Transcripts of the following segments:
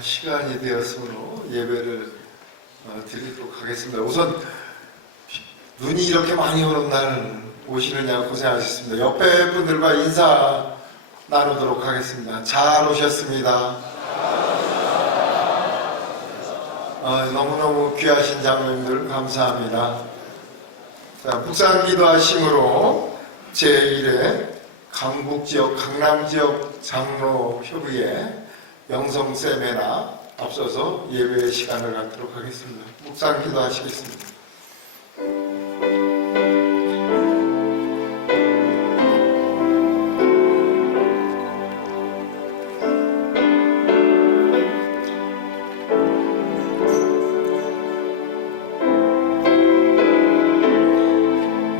시간이 되었으므로 예배를 드리도록 하겠습니다. 우선 눈이 이렇게 많이 오는 날 오시느냐 고생하셨습니다. 옆에 분들과 인사 나누도록 하겠습니다. 잘 오셨습니다. 너무너무 귀하신 장로님들 감사합니다. 자, 묵상 기도하심으로 제1회 강북지역 강남지역 장로협의회 영성 세미나 앞서서 예배의 시간을 갖도록 하겠습니다. 묵상 기도하시겠습니다.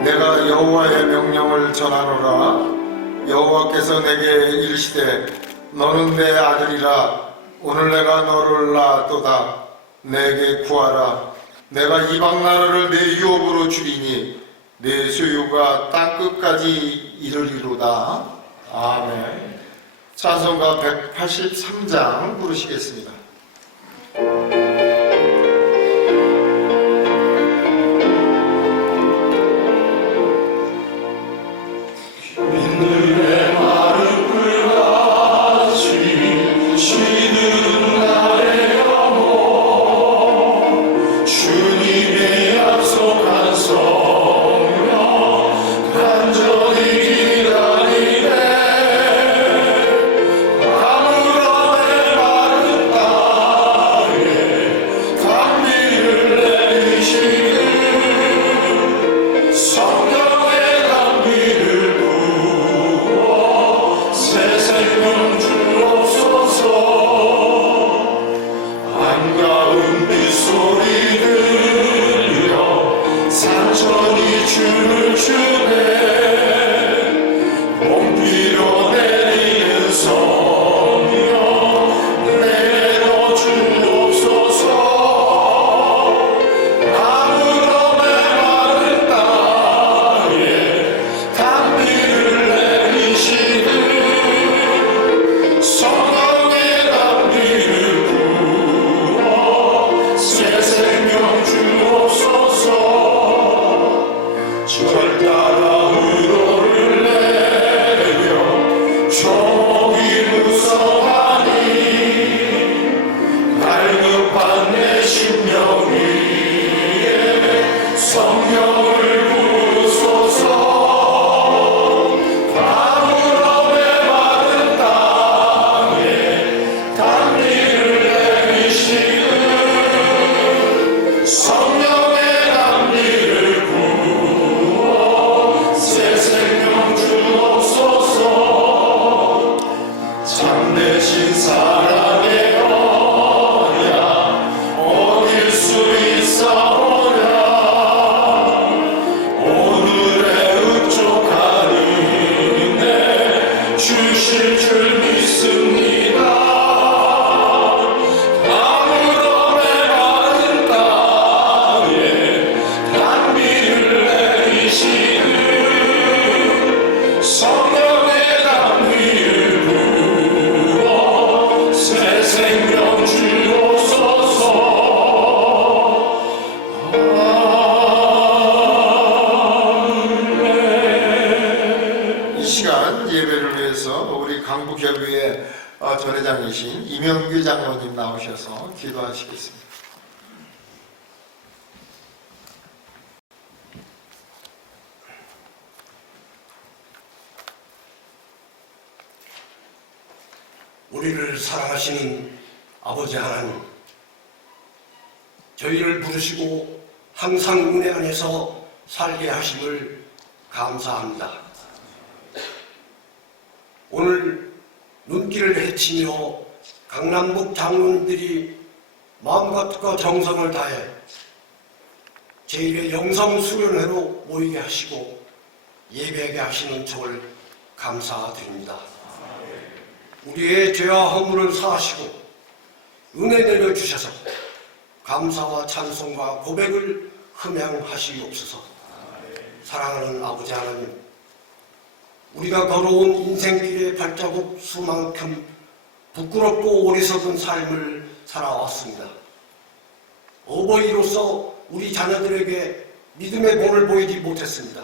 내가 여호와의 명령을 전하노라. 여호와께서 내게 이르시되 너는 내 아들이라. 오늘 내가 너를 낳았도다. 내게 구하라. 내가 이방 나라를 내 유업으로 주리니 내 소유가 땅끝까지 이르리로다. 아멘. 찬송가 183장 부르시겠습니다. 강북협의회 전회장이신 이명규 장로님 나오셔서 기도하시겠습니다. 우리를 사랑하시는 아버지 하나님, 저희를 부르시고 항상 은혜 안에서 살게 하심을 감사합니다. 오늘 눈길을 헤치며 강남북 장로님들이 마음과 뜻과 정성을 다해 제1회 영성수련회로 모이게 하시고 예배하게 하시는 저를 감사드립니다. 우리의 죄와 허물을 사하시고 은혜 내려주셔서 감사와 찬송과 고백을 흠양하시옵소서. 사랑하는 아버지 하나님, 우리가 걸어온 인생길의 발자국 수만큼 부끄럽고 어리석은 삶을 살아왔습니다. 어버이로서 우리 자녀들에게 믿음의 본을 보이지 못했습니다.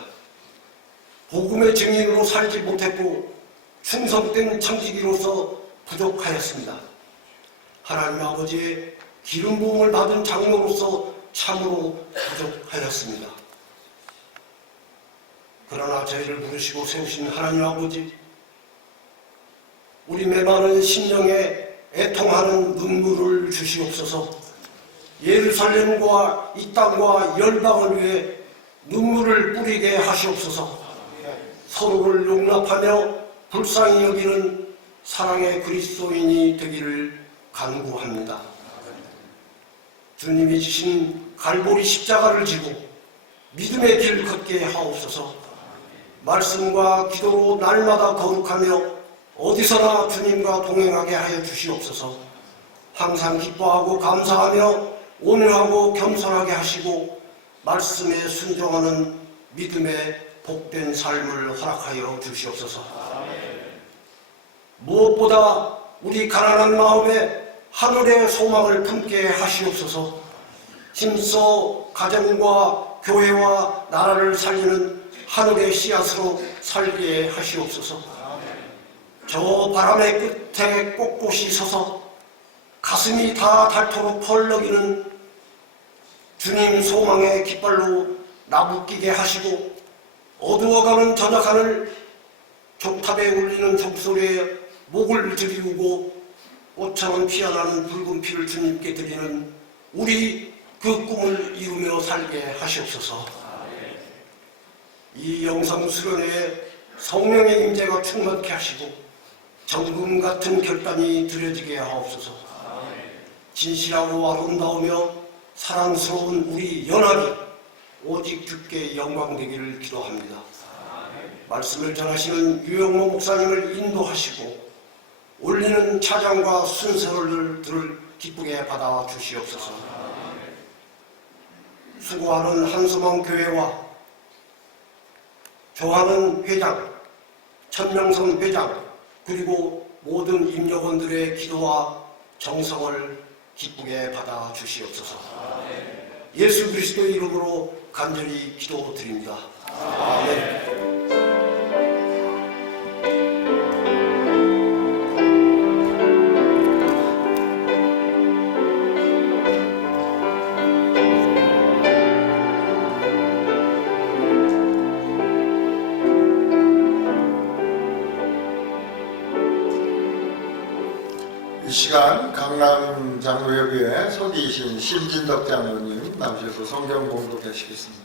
복음의 증인으로 살지 못했고 충성된 청지기로서 부족하였습니다. 하나님 아버지의 기름 부음을 받은 장로로서 참으로 부족하였습니다. 그러나 저희를 부르시고 세우신 하나님 아버지, 우리 메마른 심령에 애통하는 눈물을 주시옵소서. 예루살렘과 이 땅과 열방을 위해 눈물을 뿌리게 하시옵소서. 서로를 용납하며 불쌍히 여기는 사랑의 그리스도인이 되기를 간구합니다. 주님이 지신 갈보리 십자가를 지고 믿음의 길 걷게 하옵소서. 말씀과 기도로 날마다 거룩하며 어디서나 주님과 동행하게 하여 주시옵소서. 항상 기뻐하고 감사하며 온유하고 겸손하게 하시고 말씀에 순종하는 믿음의 복된 삶을 허락하여 주시옵소서. 무엇보다 우리 가난한 마음에 하늘의 소망을 품게 하시옵소서. 힘써 가정과 교회와 나라를 살리는 하늘의 씨앗으로 살게 하시옵소서. 저 바람의 끝에 꼿꼿이 서서 가슴이 다 닳도록 펄럭이는 주님 소망의 깃발로 나부끼게 하시고 어두워가는 저녁 하늘 족탑에 울리는 종소리에 목을 들이우고 꽃처럼 피어나는 붉은 피를 주님께 드리는 우리 그 꿈을 이루며 살게 하시옵소서. 이 영상 수련회에 성령의 임재가 충만케 하시고 정금 같은 결단이 드려지게 하옵소서. 진실하고 아름다우며 사랑스러운 우리 연합이 오직 주께 영광되기를 기도합니다. 말씀을 전하시는 유영모 목사님을 인도하시고 올리는 찬양과 순서를 들을 기쁘게 받아 주시옵소서. 수고하는 한소망 교회와 조하는 회장, 천명선 회장, 그리고 모든 임력원들의 기도와 정성을 기쁘게 받아 주시옵소서. 예수 그리스도의 이름으로 간절히 기도드립니다. 아멘. 이 시간 강남 장로협의회 서기이신 심진덕 장로님 나오셔서 성경 봉독하시겠습니다.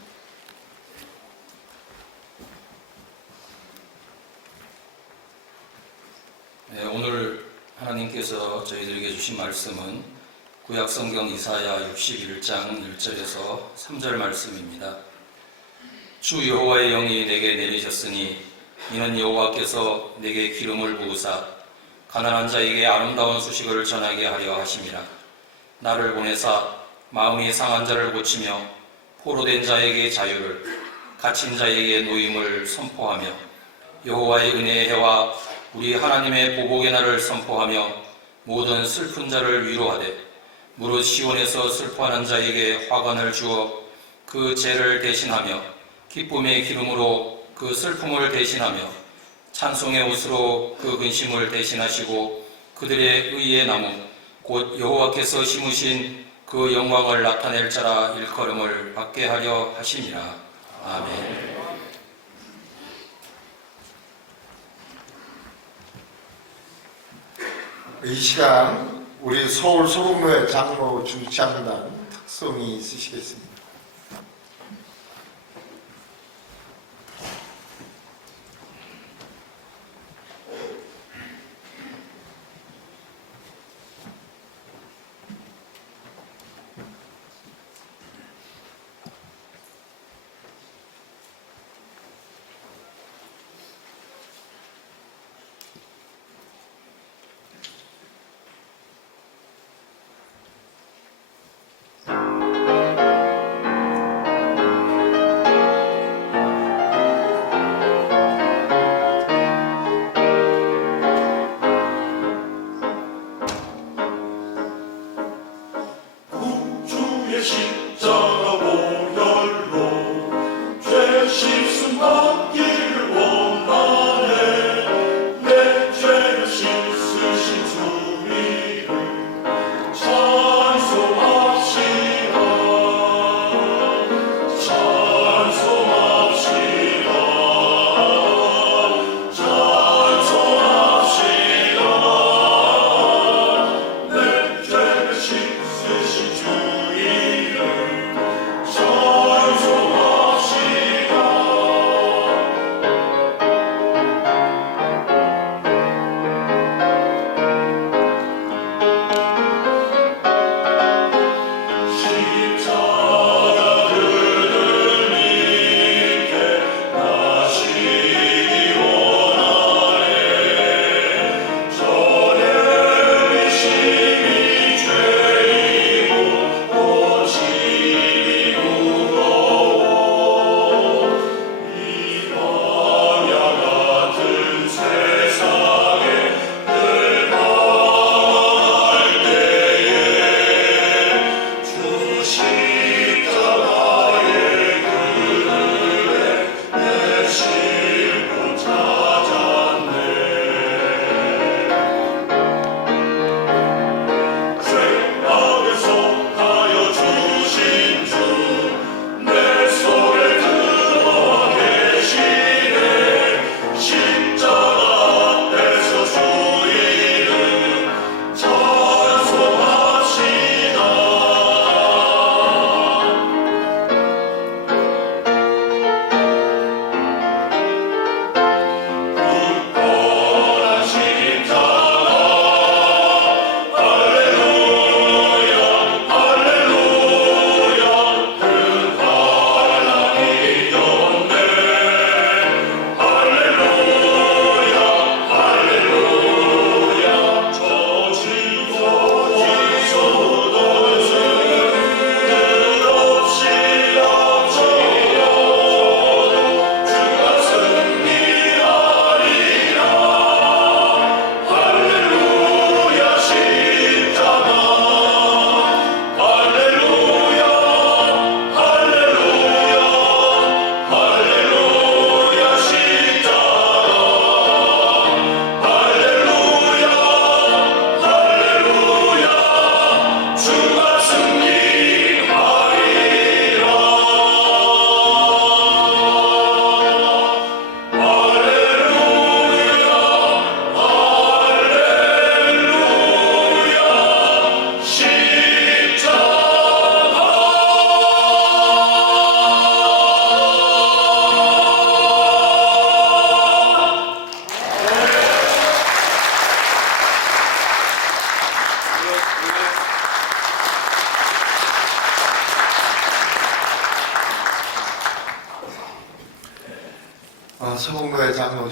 네, 오늘 하나님께서 저희들에게 주신 말씀은 구약성경 이사야 61장 1절에서 3절 말씀입니다. 주 여호와의 영이 내게 내리셨으니 이는 여호와께서 내게 기름을 부으사 가난한 자에게 아름다운 소식을 전하게 하려 하심이라. 나를 보내사 마음이 상한 자를 고치며 포로된 자에게 자유를, 갇힌 자에게 노임을 선포하며 여호와의 은혜의 해와 우리 하나님의 보복의 날을 선포하며 모든 슬픈 자를 위로하되 무릇 시온에서 슬퍼하는 자에게 화관을 주어 그 죄를 대신하며 기쁨의 기름으로 그 슬픔을 대신하며 찬송의 옷으로 그 근심을 대신하시고 그들의 의의 나무 곧 여호와께서 심으신 그 영광을 나타낼 자라 일컬음을 받게 하려 하심이라. 아멘. 이 시간 우리 서울 소록로의 장로 주창단 특성이 있으시겠습니다.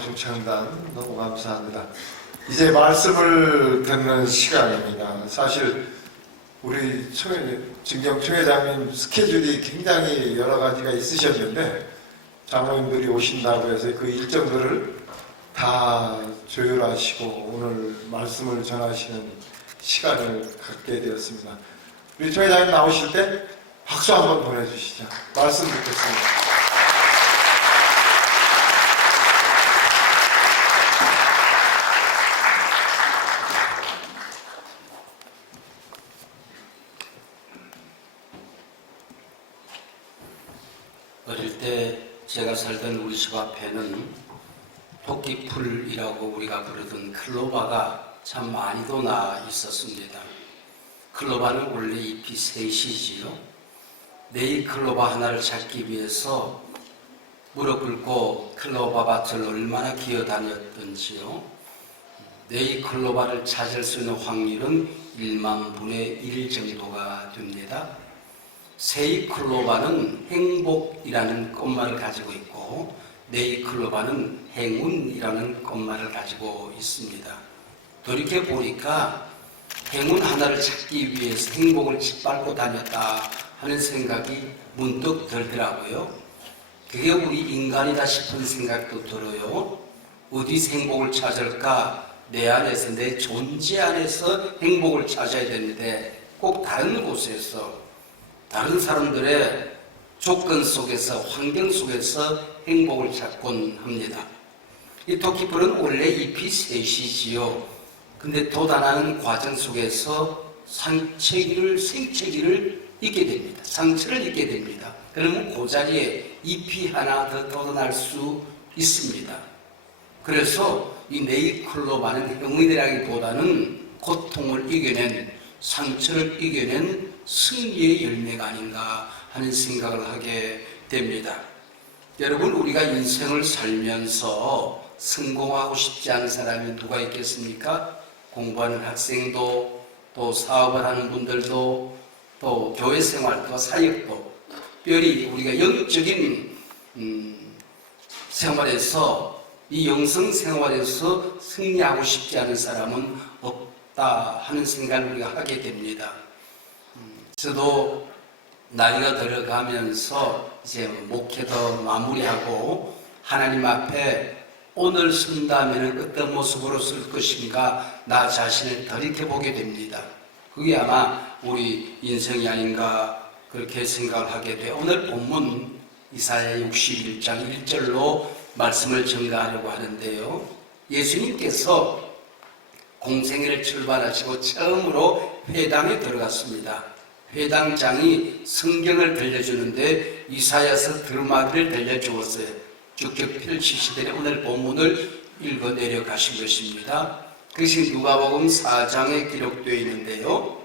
중창단 너무 감사합니다. 이제 말씀을 듣는 시간입니다. 사실 우리 진경총회장님 스케줄이 굉장히 여러 가지가 있으셨는데 장로님들이 오신다고 해서 그 일정들을 다 조율하시고 오늘 말씀을 전하시는 시간을 갖게 되었습니다. 우리 총회장님 나오실 때 박수 한번 보내주시죠. 말씀 듣겠습니다. 어릴 때 제가 살던 우리 집 앞에는 토끼풀이라고 우리가 부르던 클로바가 참 많이도 나 있었습니다. 클로바는 원래 잎이 셋이지요. 네이 클로바 하나를 찾기 위해서 무릎 꿇고 클로바 밭을 얼마나 기어다녔던지요. 네이 클로바를 찾을 수 있는 확률은 1만 분의 1 정도가 됩니다. 세이 클로바는 행복이라는 꽃말을 가지고 있고 네이 클로바는 행운이라는 꽃말을 가지고 있습니다. 돌이켜 보니까 행운 하나를 찾기 위해서 행복을 짓밟고 다녔다 하는 생각이 문득 들더라고요. 그게 우리 인간이다 싶은 생각도 들어요. 어디서 행복을 찾을까? 내 안에서, 내 존재 안에서 행복을 찾아야 되는데 꼭 다른 곳에서, 다른 사람들의 조건 속에서, 환경 속에서 행복을 찾곤 합니다. 이 토끼풀은 원래 잎이 셋이지요. 근데 돋아나는 과정 속에서 생채기를 잊게 됩니다. 상처를 잊게 됩니다. 그러면 그 자리에 잎이 하나 더 돋아날 수 있습니다. 그래서 이 네이클로바는 행운이라기보다는 고통을 이겨낸, 상처를 이겨낸 승리의 열매가 아닌가 하는 생각을 하게 됩니다. 여러분, 우리가 인생을 살면서 성공하고 싶지 않은 사람이 누가 있겠습니까? 공부하는 학생도, 또 사업을 하는 분들도, 또 교회 생활도, 사역도, 특별히 우리가 영적인 생활에서, 이 영성 생활에서 승리하고 싶지 않은 사람은 없다 하는 생각을 우리가 하게 됩니다. 저도 나이가 들어가면서 이제 목회도 마무리하고 하나님 앞에 오늘 쓴다면 어떤 모습으로 쓸 것인가 나 자신을 돌이켜보게 됩니다. 그게 아마 우리 인생이 아닌가 그렇게 생각을 하게 돼요. 오늘 본문 이사야 61장 1절로 말씀을 전가하려고 하는데요. 예수님께서 공생애를 출발하시고 처음으로 회당에 들어갔습니다. 회당장이 성경을 들려주는데 이사야서 두루마기를 들려주었어요. 쭉쭉 펼치시더니 오늘 본문을 읽어 내려가신 것입니다. 그것이 누가복음 4장에 기록되어 있는데요.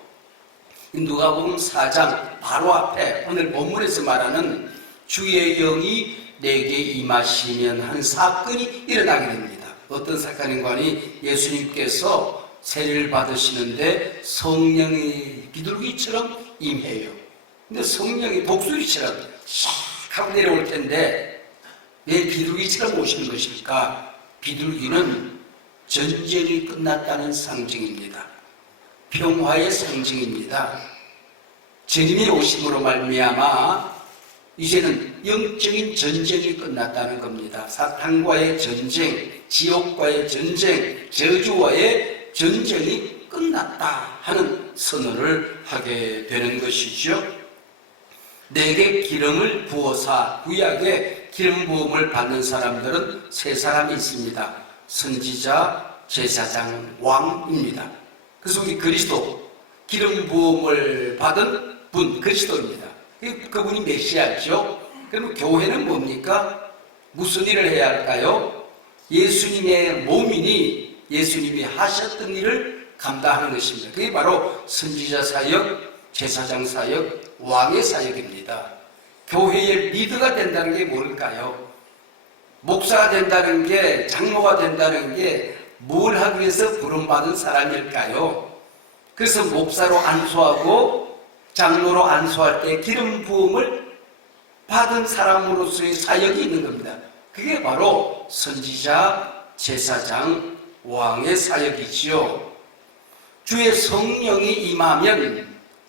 누가복음 4장 바로 앞에 오늘 본문에서 말하는 주의 영이 내게 임하시면 한 사건이 일어나게 됩니다. 어떤 사건인가 하니 예수님께서 세례를 받으시는데 성령이 비둘기처럼 임해요. 근데 성령이 독수리처럼 샥 하고 내려올 텐데 왜 비둘기처럼 오시는 것일까? 비둘기는 전쟁이 끝났다는 상징입니다. 평화의 상징입니다. 주님이 오심으로 말미암아 이제는 영적인 전쟁이 끝났다는 겁니다. 사탄과의 전쟁, 지옥과의 전쟁, 저주와의 전쟁이 끝났다 하는 선언을 하게 되는 것이죠. 내게 기름을 부어사, 구약에 기름 부음을 받는 사람들은 세 사람이 있습니다. 선지자, 제사장, 왕입니다. 그래서 우리 그리스도, 기름 부음을 받은 분, 그리스도입니다. 그분이 메시아죠. 그럼 교회는 뭡니까? 무슨 일을 해야 할까요? 예수님의 몸이니 예수님이 하셨던 일을 감당하는 것입니다. 그게 바로 선지자 사역, 제사장 사역, 왕의 사역입니다. 교회의 리더가 된다는 게 뭘까요? 목사가 된다는 게, 장로가 된다는 게 뭘 하기 위해서 부름받은 사람일까요? 그래서 목사로 안수하고 장로로 안수할 때 기름 부음을 받은 사람으로서의 사역이 있는 겁니다. 그게 바로 선지자, 제사장, 왕의 사역이지요. 주의 성령이 임하면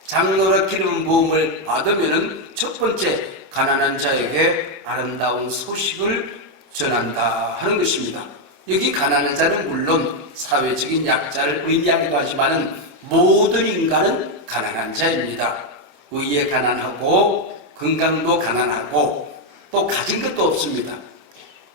장로라 기름 부음을 받으면 첫 번째 가난한 자에게 아름다운 소식을 전한다 하는 것입니다. 여기 가난한 자는 물론 사회적인 약자를 의미하기도 하지만 모든 인간은 가난한 자입니다. 의에 가난하고 건강도 가난하고 또 가진 것도 없습니다.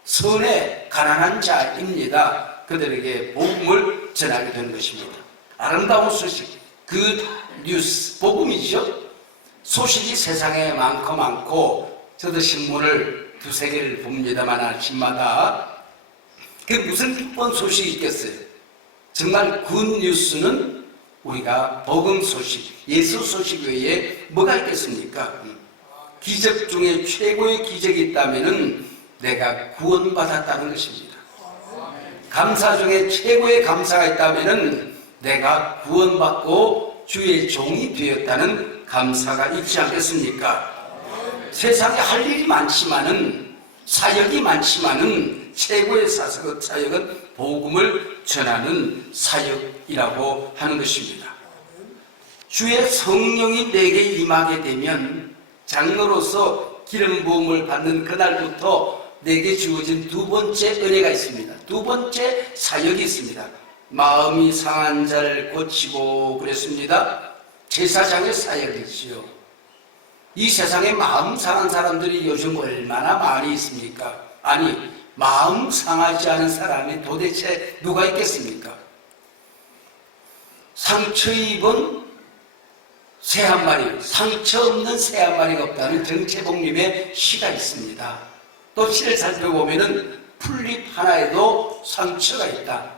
선에 가난한 자입니다. 그들에게 복음을 전하게 되는 것입니다. 아름다운 소식, 그 뉴스, 복음이죠. 소식이 세상에 많고 저도 신문을 2-3개를 봅니다만 아침마다 그 무슨 기쁜 소식이 있겠어요. 정말 굿 뉴스는 우리가 복음 소식, 예수 소식 외에 뭐가 있겠습니까? 기적 중에 최고의 기적이 있다면 내가 구원받았다는 것입니다. 감사 중에 최고의 감사가 있다면 내가 구원받고 주의 종이 되었다는 감사가 있지 않겠습니까? 세상에 할 일이 많지만은, 사역이 많지만은 최고의 사역은 복음을 전하는 사역이라고 하는 것입니다. 주의 성령이 내게 임하게 되면 장로로서 기름 부음을 받는 그날부터 내게 주어진 두 번째 은혜가 있습니다. 두 번째 사역이 있습니다. 마음이 상한 자를 고치고 그랬습니다. 제사장의 사역이지요. 이 세상에 마음 상한 사람들이 요즘 얼마나 많이 있습니까? 아니, 마음 상하지 않은 사람이 도대체 누가 있겠습니까? 상처 입은 새 한 마리, 상처 없는 새 한 마리가 없다는 정체복림의 시가 있습니다. 또 시를 살펴보면은 풀잎 하나에도 상처가 있다.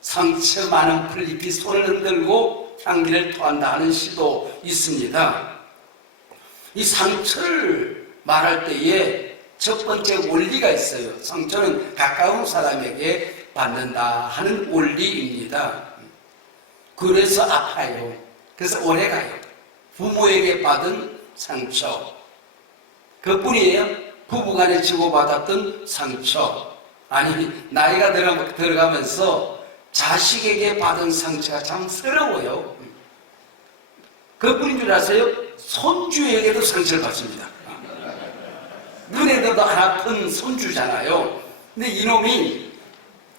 상처 많은 풀잎이 손을 흔들고 향기를 토한다 하는 시도 있습니다. 이 상처를 말할 때에 첫 번째 원리가 있어요. 상처는 가까운 사람에게 받는다 하는 원리입니다. 그래서 아파요. 그래서 오래가요. 부모에게 받은 상처, 그뿐이에요. 부부간에 주고받았던 상처, 아니 나이가 들어가면서 자식에게 받은 상처가 참 서러워요. 그뿐인 줄 아세요? 손주에게도 상처를 받습니다. 눈에도 안 아픈 손주잖아요. 근데 이놈이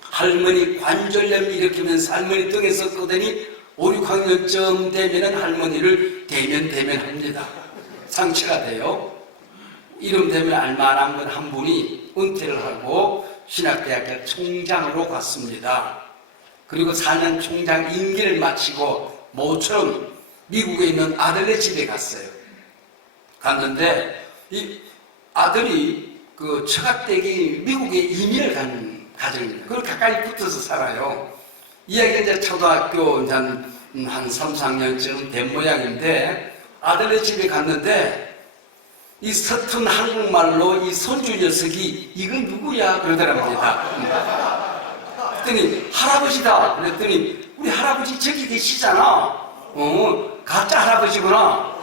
할머니 관절염 일으키면서 할머니 등에서 끄더니 5-6학년쯤 되면 할머니를 대면합니다. 상처가 돼요. 이름 되면 알만한 분 한 분이 은퇴를 하고 신학대학교 총장으로 갔습니다. 그리고 4년 총장 임기를 마치고 모처럼 미국에 있는 아들의 집에 갔어요. 갔는데 이 아들이 그 처갓댁이 미국에 이민을 간 가정입니다. 그걸 가까이 붙어서 살아요. 이야기는 이제 초등학교 한 3-4학년쯤 된 모양인데 아들의 집에 갔는데 이 서툰 한국말로 이 손주 녀석이 이건 누구야 그러더랍니다. 그랬더니 할아버지다. 그랬더니 우리 할아버지 저기 계시잖아. 가짜 할아버지구나.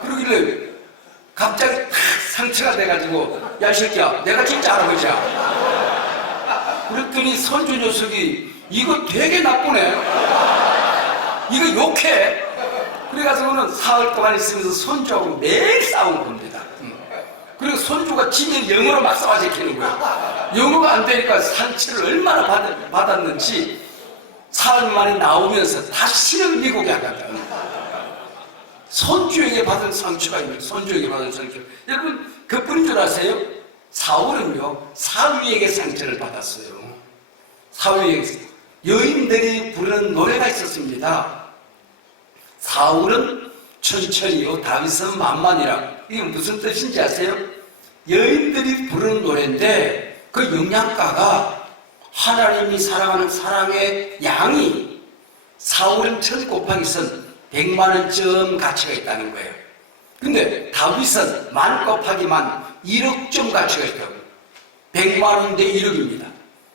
그러길래 갑자기 탁 상처가 돼가지고 야 이 새끼야 내가 진짜 할아버지야. 그랬더니 손주 녀석이 이거 되게 나쁘네. 이거 욕해. 그래가지고는 사흘 동안 있으면서 손주하고 매일 싸운 겁니다. 그리고 손주가 지면 영어로 막 싸워제키는 거예요. 영어가 안 되니까 상처를 얼마나 받았는지 사흘 만에 나오면서 다시는 미국에 안 갔다. 손주에게 받은 상처가 있는 손주에게 받은 상처. 여러분 그뿐인 줄 아세요? 사울은요 사위에게 상처를 받았어요. 사위에게 여인들이 부르는 노래가 있었습니다. 사울은 천천히요 다윗은 만만이라. 이게 무슨 뜻인지 아세요? 여인들이 부르는 노래인데 그 영양가가 하나님이 사랑하는 사랑의 양이 사울은 1000 곱하기 선 100만원쯤 가치가 있다는 거예요. 근데 다윗은 10,000 곱하기 10,000 1억쯤 가치가 있다고. 100만원 대 1억입니다.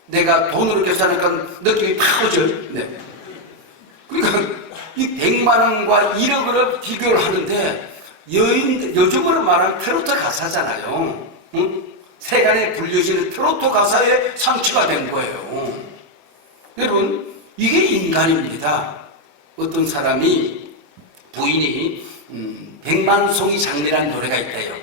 내가 돈으로 계산하니까 느낌이 팍 오죠. 네. 그러니까 이 100만원과 1억을 비교를 하는데 요즘으로 말하면 트로트 가사잖아요. 응? 세간에 불려지는 트로트 가사의 상처가 된 거예요. 여러분, 이게 인간입니다. 어떤 사람이 부인이 백만송이 장미라는 노래가 있대요.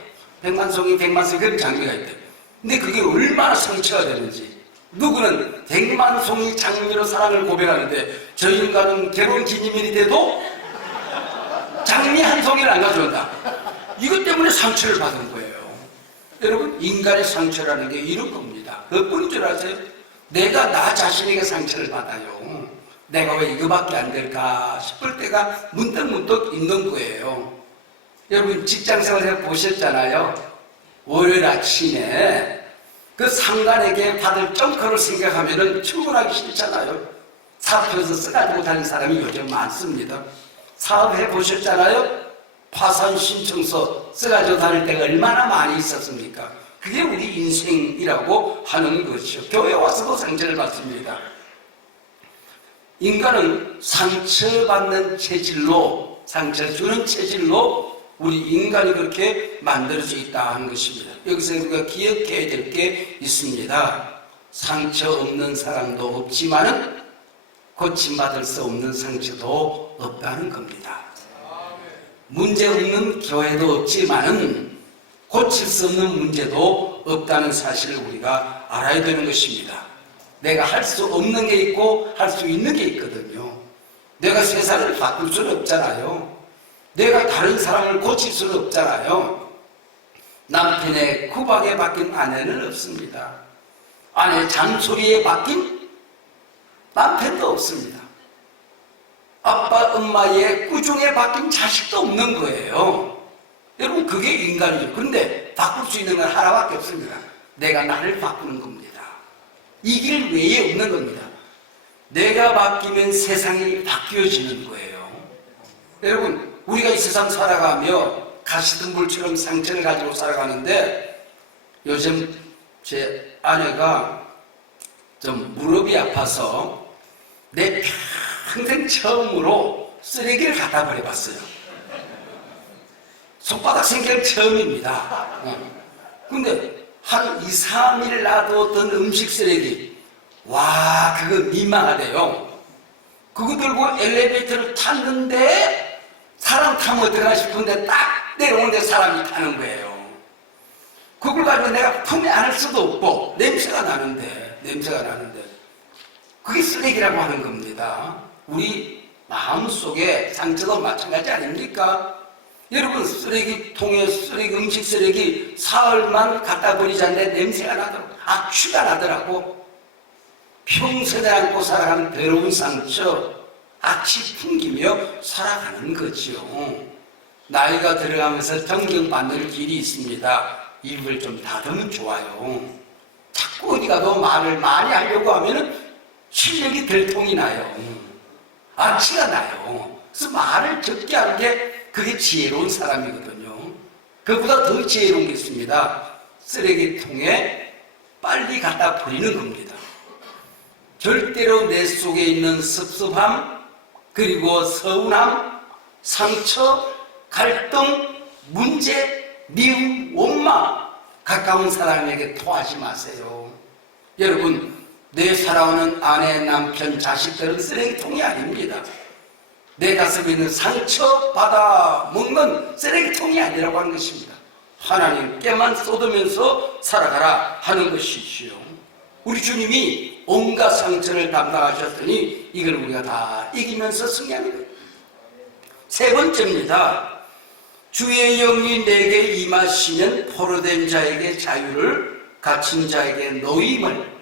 백만송이 그런 장미가 있대요. 근데 그게 얼마나 상처가 되는지. 누구는 백만송이 장미로 사랑을 고백하는데 저 인간은 결혼 기념일이 돼도 장미 한 송이를 안 가져온다. 이것 때문에 상처를 받은 거예요. 여러분, 인간의 상처라는 게 이런 겁니다. 그뿐인 줄 아세요? 내가 나 자신에게 상처를 받아요. 내가 왜 이거밖에 안 될까 싶을 때가 문득 있는 거예요. 여러분, 직장생활 보셨잖아요. 월요일 아침에 그 상관에게 받을 점커를 생각하면 출근하기 싫잖아요. 사표에서 써가지고 다니는 사람이 요즘 많습니다. 사업해 보셨잖아요. 파산 신청서 써가지고 다닐 때가 얼마나 많이 있었습니까? 그게 우리 인생이라고 하는 것이죠. 교회 와서도 상처를 받습니다. 인간은 상처받는 체질로, 상처 주는 체질로 우리 인간이 그렇게 만들어져 있다 하는 것입니다. 여기서 우리가 기억해야 될 게 있습니다. 상처 없는 사람도 없지만은 고침받을 수 없는 상처도 없다는 겁니다. 문제 없는 교회도 없지만은 고칠 수 없는 문제도 없다는 사실을 우리가 알아야 되는 것입니다. 내가 할 수 없는 게 있고 할 수 있는 게 있거든요. 내가 세상을 바꿀 수는 없잖아요. 내가 다른 사람을 고칠 수는 없잖아요. 남편의 구박에 바뀐 아내는 없습니다. 아내 잔소리에 바뀐 남편도 없습니다. 아빠 엄마의 꾸중에 바뀐 자식도 없는 거예요. 여러분, 그게 인간이죠. 그런데 바꿀 수 있는 건 하나밖에 없습니다. 내가 나를 바꾸는 겁니다. 이 길 외에 없는 겁니다. 내가 바뀌면 세상이 바뀌어지는 거예요. 여러분, 우리가 이 세상 살아가며 가시덤불처럼 상처를 가지고 살아가는데 요즘 제 아내가 좀 무릎이 아파서 내 평생 처음으로 쓰레기를 갖다 버려봤어요. 손바닥 생길 처음입니다. 근데 한 2, 3일 놔뒀던 음식 쓰레기, 와, 그거 민망하대요. 그거 들고 엘리베이터를 탔는데 사람 타면 어떡하나 싶은데 딱 내려오는데 사람이 타는 거예요. 그걸 가지고 내가 품에 안을 수도 없고 냄새가 나는데 그게 쓰레기라고 하는 겁니다. 우리 마음속에 상처도 마찬가지 아닙니까? 여러분, 쓰레기통에 음식 쓰레기 사흘만 갖다 버리지 않는데 냄새가 나더라고. 악취가 나더라고. 평생을 안고 살아가는 더러운 상처, 악취 풍기며 살아가는 거죠. 나이가 들어가면서 정경받는 길이 있습니다. 입을 좀 닫으면 좋아요. 자꾸 어디 가도 말을 많이 하려고 하면 실력이 들통이 나요. 악취가 나요. 그래서 말을 적게 하는 게 그게 지혜로운 사람이거든요. 그보다 더 지혜로운 게 있습니다. 쓰레기통에 빨리 갖다 버리는 겁니다. 절대로 내 속에 있는 섭섭함, 그리고 서운함, 상처, 갈등, 문제, 미움, 원망, 가까운 사람에게 토하지 마세요. 여러분, 내 사랑하는 아내, 남편, 자식들은 쓰레기통이 아닙니다. 내 가슴에 있는 상처 받아 먹는 쓰레기통이 아니라고 하는 것입니다. 하나님께만 쏟으면서 살아가라 하는 것이지요. 우리 주님이 온갖 상처를 담당하셨더니 이걸 우리가 다 이기면서 승리하는 거예요. 세 번째입니다. 주의 영이 내게 임하시면 포로된 자에게 자유를, 갇힌 자에게 노임을,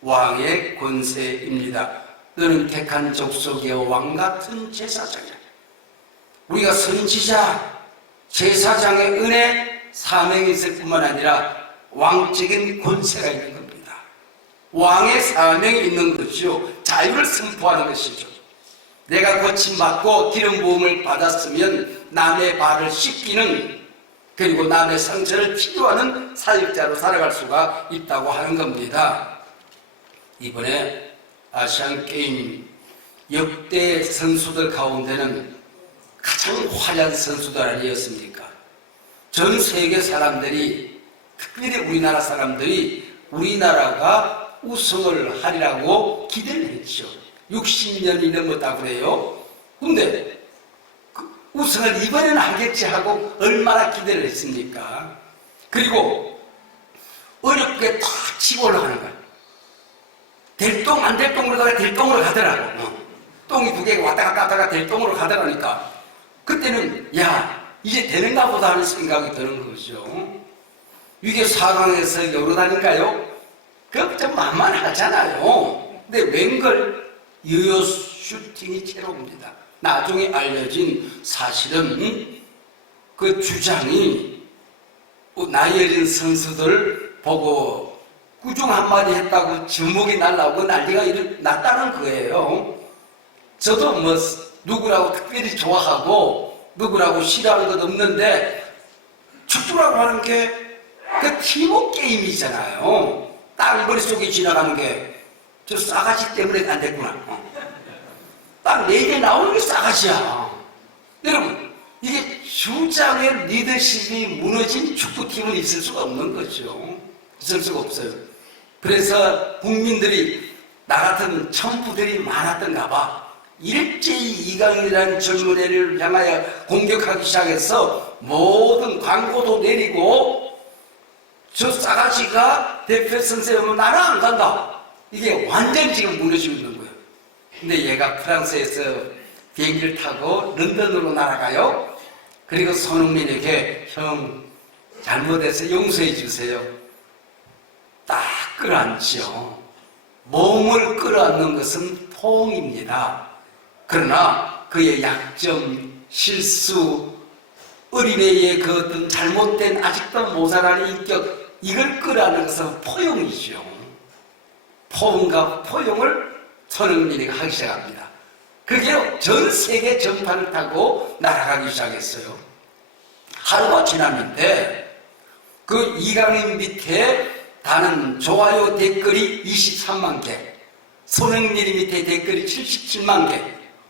왕의 권세입니다. 너는 택한 족속의 왕같은 제사장이야. 우리가 선지자, 제사장의 은혜, 사명이 있을 뿐만 아니라 왕적인 권세가 있는 겁니다. 왕의 사명이 있는 것이요, 자유를 선포하는 것이죠. 내가 고침받고 기름 부음을 받았으면 남의 발을 씻기는, 그리고 남의 상처를 치료하는 사역자로 살아갈 수가 있다고 하는 겁니다. 이번에 아시안게임 역대 선수들 가운데는 가장 화려한 선수들 아니었습니까? 전 세계 사람들이 특별히 우리나라 사람들이 우리나라가 우승을 하리라고 기대를 했죠. 60년이 넘었다고 그래요. 근데 그 우승을 이번에는 하겠지 하고 얼마나 기대를 했습니까? 그리고 어렵게 탁 치고 올라가는 거야. 될 똥 안 될 똥으로 가다가 될 똥으로 가더라고. 똥이 두 개가 왔다 갔다 하다가 될 똥으로 가더라니까 그때는 야 이제 되는가 보다 하는 생각이 드는 거죠. 이게 4강에서 요르단인가요? 그거 좀 만만하잖아요. 근데 웬걸 유효 슈팅이 채로옵니다. 나중에 알려진 사실은 그 주장이 나이 어린 선수들 보고 꾸중 한마디 했다고 주먹이 날라오고 난리가 났다는 거예요. 저도 뭐 누구라고 특별히 좋아하고 누구라고 싫어하는 것 없는데 축구라고 하는 게 그 팀워크 게임이잖아요. 딱 머릿속에 지나가는 게 저 싸가지 때문에 안 됐구나. 딱 내 입에 나오는 게 싸가지야. 여러분 이게 주장의 리더십이 무너진 축구팀은 있을 수가 없는 거죠. 있을 수가 없어요. 그래서 국민들이 나 같은 첨부들이 많았던가 봐. 일제히 이강인이라는 젊은 애를 향하여 공격하기 시작해서 모든 광고도 내리고 저 싸가지가 대표 선생님은 나는 안 간다. 이게 완전히 지금 무너지고 있는 거예요. 근데 얘가 프랑스에서 비행기를 타고 런던으로 날아가요. 그리고 손흥민에게 형 잘못해서 용서해 주세요. 딱 끌어안죠. 몸을 끌어안는 것은 포옹입니다. 그러나 그의 약점, 실수, 어린애의 그 어떤 잘못된 아직도 모자라는 인격 이걸 끌어안는 것은 포용이죠. 포옹과 포용을 손흥민이가 하기 시작합니다. 그게 전 세계 전파를 타고 날아가기 시작했어요. 하루가 지났는데 그 이강인 밑에 다는 좋아요 댓글이 23만 개, 손흥민 밑에 댓글이 77만 개,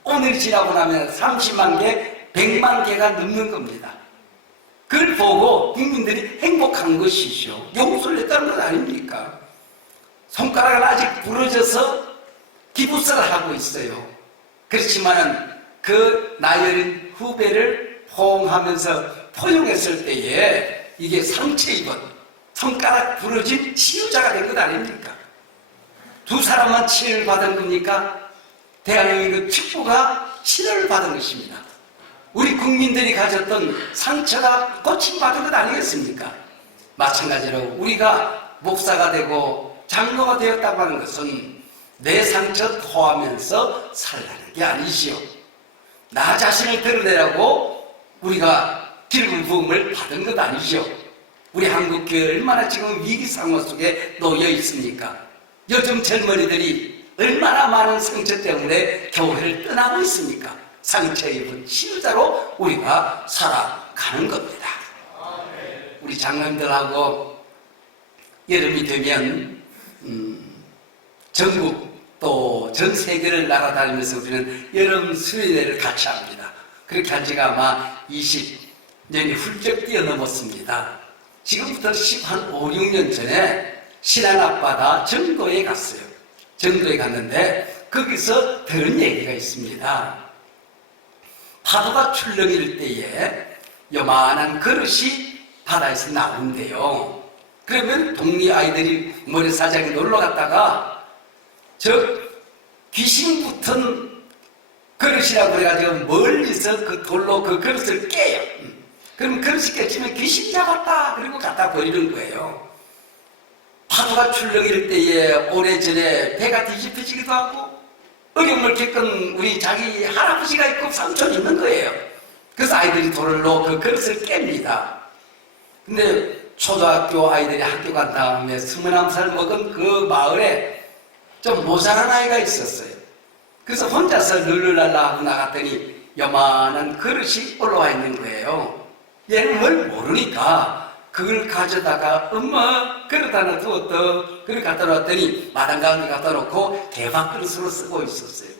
오늘 지나고 나면 30만 개, 100만 개가 넘는 겁니다. 그걸 보고 국민들이 행복한 것이죠. 용서를 했다는 건 아닙니까? 손가락은 아직 부러져서 기부스를 하고 있어요. 그렇지만은 그 나이 어린 후배를 포옹하면서 포용했을 때에 이게 상처 입은 손가락 부러진 치유자가 된 것 아닙니까? 두 사람만 치료를 받은 겁니까? 대한민국 축구가 치료를 받은 것입니다. 우리 국민들이 가졌던 상처가 고침받은 것 아니겠습니까? 마찬가지로 우리가 목사가 되고 장로가 되었다고 하는 것은 내 상처 토하면서 살라는 게 아니지요. 나 자신을 드러내라고 우리가 기름 부음을 받은 것 아니죠. 우리 한국교회 얼마나 지금 위기 상황 속에 놓여 있습니까? 요즘 젊은이들이 얼마나 많은 상처 때문에 교회를 떠나고 있습니까? 상처 입은 치유자로 우리가 살아가는 겁니다. 우리 장로님들하고 여름이 되면 전국 또 전 세계를 날아다니면서 우리는 여름 수련회를 같이 합니다. 그렇게 한 지가 아마 20년이 훌쩍 뛰어넘었습니다. 지금부터 한 5, 6년 전에 신안 앞바다 정도에 갔어요. 정도에 갔는데 거기서 들은 얘기가 있습니다. 파도가 출렁일 때에 요만한 그릇이 바다에서 나온대요. 그러면 동네 아이들이 모래사장에 놀러 갔다가 저 귀신 붙은 그릇이라고 해가지고 멀리서 그 돌로 그 그릇을 깨요. 그러면 그릇이 깨지면 귀신 잡았다 그리고 갖다 버리는 거예요. 파도가 출렁일 때에 오래전에 배가 뒤집혀지기도 하고 어려움을 겪은 우리 자기 할아버지가 있고 삼촌이 있는 거예요. 그래서 아이들이 돌로 그 그릇을 깹니다. 근데 초등학교 아이들이 학교 간 다음에 21살 먹은 그 마을에 좀 모자란 아이가 있었어요. 그래서 혼자서 룰루랄라 하고 나갔더니 요만한 그릇이 올라와 있는 거예요. 얘는 뭘 모르니까 그걸 가져다가 엄마 그릇 하나 두었다. 그걸 갖다 놨더니 마당 가운데 갖다 놓고 개밥 그릇으로 쓰고 있었어요.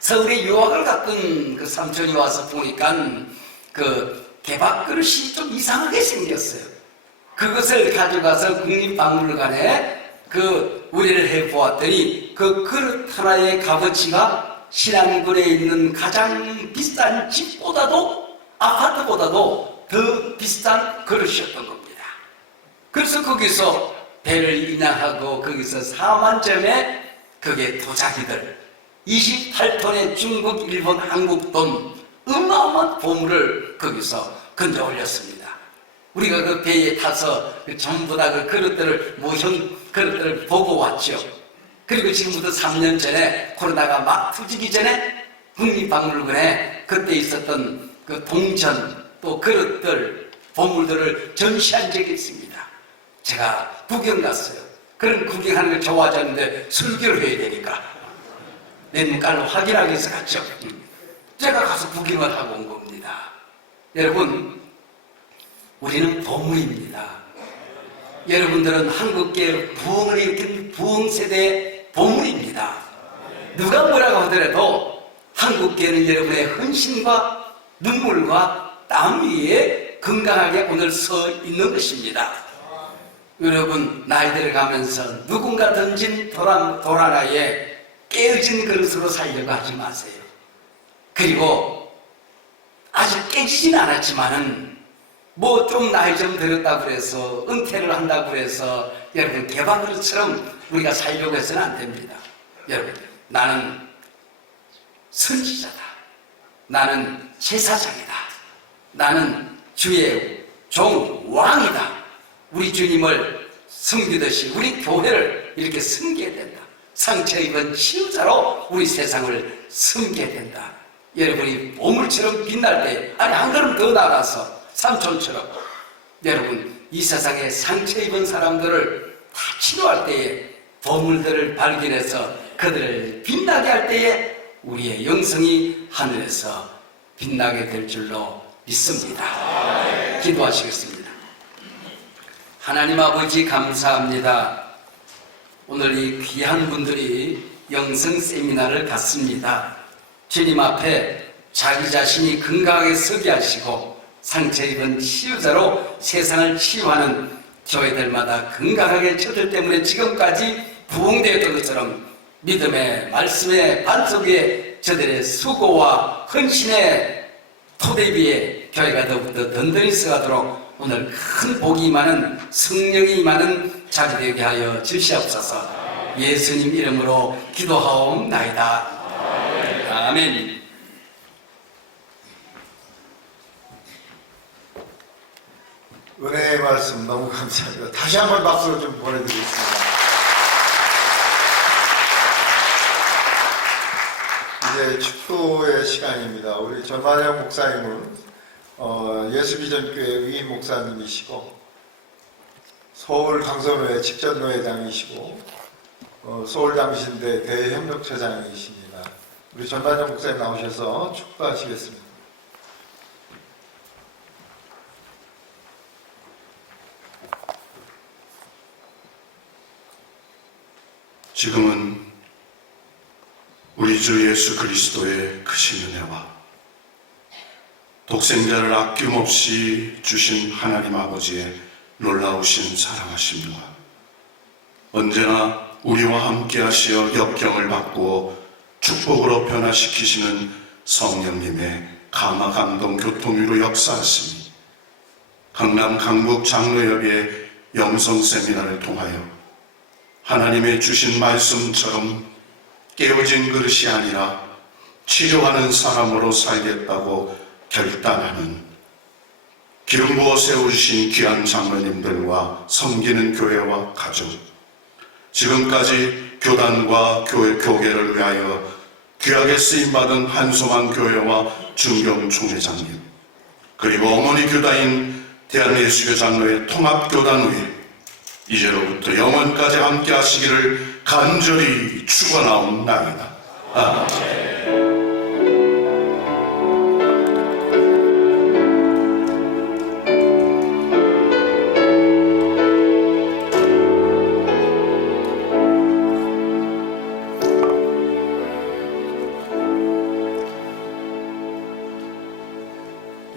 서울에 유학을 갔던 그 삼촌이 와서 보니까 그 개밥 그릇이 좀 이상하게 생겼어요. 그것을 가져가서 국립박물관에 우리를 해보았더니 그 그릇 하나의 값어치가 신안군에 있는 가장 비싼 집보다도 아파트보다도 더 비싼 그릇이었던 겁니다. 그래서 거기서 배를 인양하고 거기서 4만 점의 그게 도자기들 28톤의 중국, 일본, 한국 돈 어마어마한 보물을 거기서 건져 올렸습니다. 우리가 그 배에 타서 전부 다 그 그릇들을 모형 그릇들을 보고 왔죠. 그리고 지금부터 3년 전에 코로나가 막 터지기 전에 국립박물관에 그때 있었던 그 동전 또 그릇들 보물들을 전시한 적이 있습니다. 제가 구경 갔어요. 그런 구경하는 걸 좋아하셨는데 설교를 해야 되니까 내 눈깔로 확인하기 위해서 갔죠. 제가 가서 구경을 하고 온 겁니다. 여러분, 우리는 보물입니다. 여러분들은 한국계 부흥을 일으킨 부흥세대의 보물입니다. 누가 뭐라고 하더라도 한국계는 여러분의 헌신과 눈물과 땀 위에 건강하게 오늘 서 있는 것입니다. 여러분, 나이 들어가면서 누군가 던진 돌 하나에 깨어진 그릇으로 살려고 하지 마세요. 그리고 아직 깨지진 않았지만은 뭐 좀 나이 좀 들었다고 해서 은퇴를 한다고 해서 여러분 개박그릇처럼 우리가 살려고 해서는 안 됩니다. 여러분, 나는 선지자다. 나는 제사장이다. 나는 주의 종 왕이다. 우리 주님을 섬기듯이 우리 교회를 이렇게 섬겨야 된다. 상처 입은 치유자로 우리 세상을 섬겨야 된다. 여러분이 보물처럼 빛날 때, 아니 한 걸음 더 나가서 삼촌처럼 여러분 이 세상에 상처 입은 사람들을 다 치료할 때에 보물들을 발견해서 그들을 빛나게 할 때에 우리의 영성이 하늘에서 빛나게 될 줄로 믿습니다. 기도하시겠습니다. 하나님 아버지 감사합니다. 오늘 이 귀한 분들이 영성 세미나를 갖습니다. 주님 앞에 자기 자신이 건강하게 서게 하시고 상처 입은 치유자로 세상을 치유하는 교회들마다 건강하게 저들 때문에 지금까지 부흥되었던 것처럼 믿음의 말씀의 반석 위에 저들의 수고와 헌신의 토대 위에 교회가 더욱더 든든히 서가도록 오늘 큰 복이 임하는 성령이 임하는 자리 되게 하여 주시옵소서. 예수님 이름으로 기도하옵나이다. 아멘. 은혜의 말씀 너무 감사합니다. 다시 한번 박수를 좀 보내드리겠습니다. 이제 축도의 시간입니다. 우리 전만영 목사님은 예수비전교회 위임 목사님이시고 서울 강선회 직전노회장이시고 서울당신대 대협력처장이십니다. 우리 전만영 목사님 나오셔서 축도하시겠습니다. 지금은 우리 주 예수 그리스도의 크신 은혜와 독생자를 아낌없이 주신 하나님 아버지의 놀라우신 사랑하심과 언제나 우리와 함께 하시어 역경을 바꾸어 축복으로 변화시키시는 성령님의 감화 감동 교통위로 역사하시니 강남 강북 장로협의 영성 세미나를 통하여 하나님의 주신 말씀처럼 깨어진 그릇이 아니라 치료하는 사람으로 살겠다고 결단하는 기름 부어 세우신 귀한 장로님들과 섬기는 교회와 가정, 지금까지 교단과 교계를 위하여 귀하게 쓰임받은 한소만 교회와 중경 총회장님, 그리고 어머니 교단인 대한예수교 장로의 통합교단회 이제로부터 영원까지 함께 하시기를 간절히 축원하옵나이다. 아멘.